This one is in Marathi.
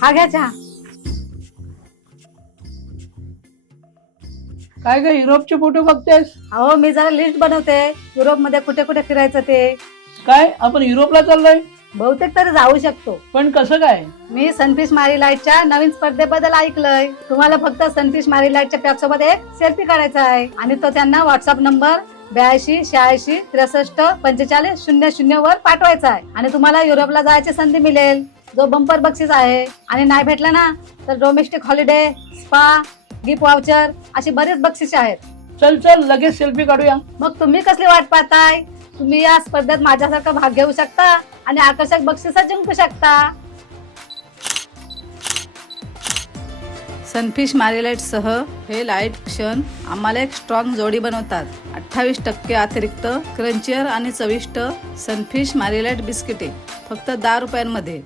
हा घ्या चहा. काय ग युरोपचे फोटो बघतेस? अहो मी जरा लिस्ट बनवते युरोप मध्ये कुठे कुठे फिरायचं ते. काय आपण युरोपला चाललोय? बहुतेक तरी जाऊ शकतो. पण कसं काय? मी सनफिश मारी लाईटच्या नवीन स्पर्धेबद्दल ऐकलंय. तुम्हाला फक्त सनफिश मारी लाईटच्या पॅक सोबत एक सेल्फी काढायचा आहे आणि तो त्यांना व्हॉट्सअप नंबर 82 86 63 45 00 वर पाठवायचा आहे आणि तुम्हाला युरोपला जायची संधी मिळेल, जो बंपर बक्षीस आहे. आणि नाही भेटला ना तर domestic holiday, spa, gift voucher अशी बरीच बक्षिसे आहेत. चल चल लगेच सेल्फी काढूया. मग तुम्ही कसली वाट पाहताय? तुम्ही या स्पर्धेत माझ्यासारखा भाग घेऊ शकता आणि आकर्षक बक्षिस जिंकू शकता. सनफिश मारी सह हे लाईट क्षण आम्हाला एक स्ट्रॉंग जोडी बनवतात. 28% अतिरिक्त क्रंचियर आणि चविष्ट सनफिश मारी लाईट बिस्किटे फक्त 10 रुपयांमध्ये.